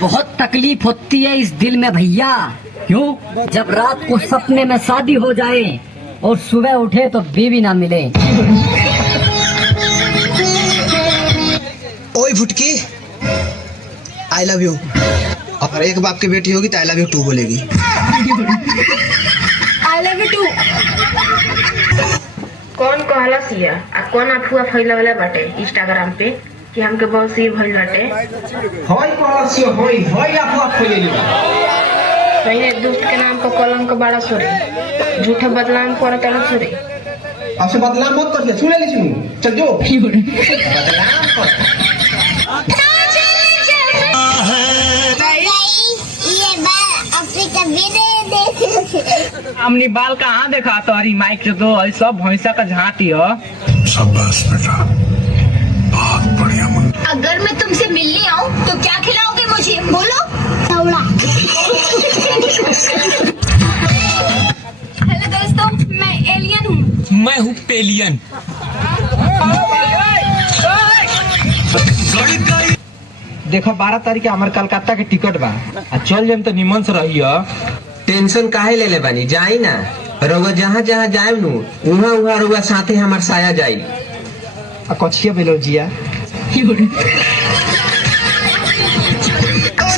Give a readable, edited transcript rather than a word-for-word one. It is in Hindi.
बहुत तकलीफ होती है इस दिल में भैया। क्यों? जब रात को सपने में शादी हो जाए और सुबह उठे तो बीवी ना मिले। ओए भुटकी, आई लव यू। और एक बाप की बेटी होगी तो आई लव यू टू बोलेगी। I love you too. कौन कहला सिया आ कौन अफुआ फैलावले बाटे इंस्टाग्राम पे कि हमके बहुत सी भइल बाटे। होई कहलसी होई होई अफवाह फैलेली। पहले दोस्त के नाम पर कलंक बड़ा सोरे, झूठे बदनाम करत रह सोरे। अब से बदलाव मत करिए, सुन ले सुन, चल जो बदलाव कर। हमने बाल कहाँ देखा तो हरी माइक से दो सब भैंसा का झांटी हो। शाबाश बेटा, बहुत बढ़िया मुन्ना। अगर मैं तुमसे मिलने आऊं तो क्या खिलाओगे मुझे? बोलो। तौड़ा। हेलो दोस्तों, मैं एलियन हूँ। मैं हूँ पेलियन। देखो 12 तारीख के हमारे कलकत्ता के टिकट बा, चल जाम तो निमन से रही। टेंशन काहे ले ले बानी, जाई ना रउआ जहाँ जहाँ जाए नु उहाँ उहाँ रउआ साथे हमार साया जाई। कछिया बेलो जिया।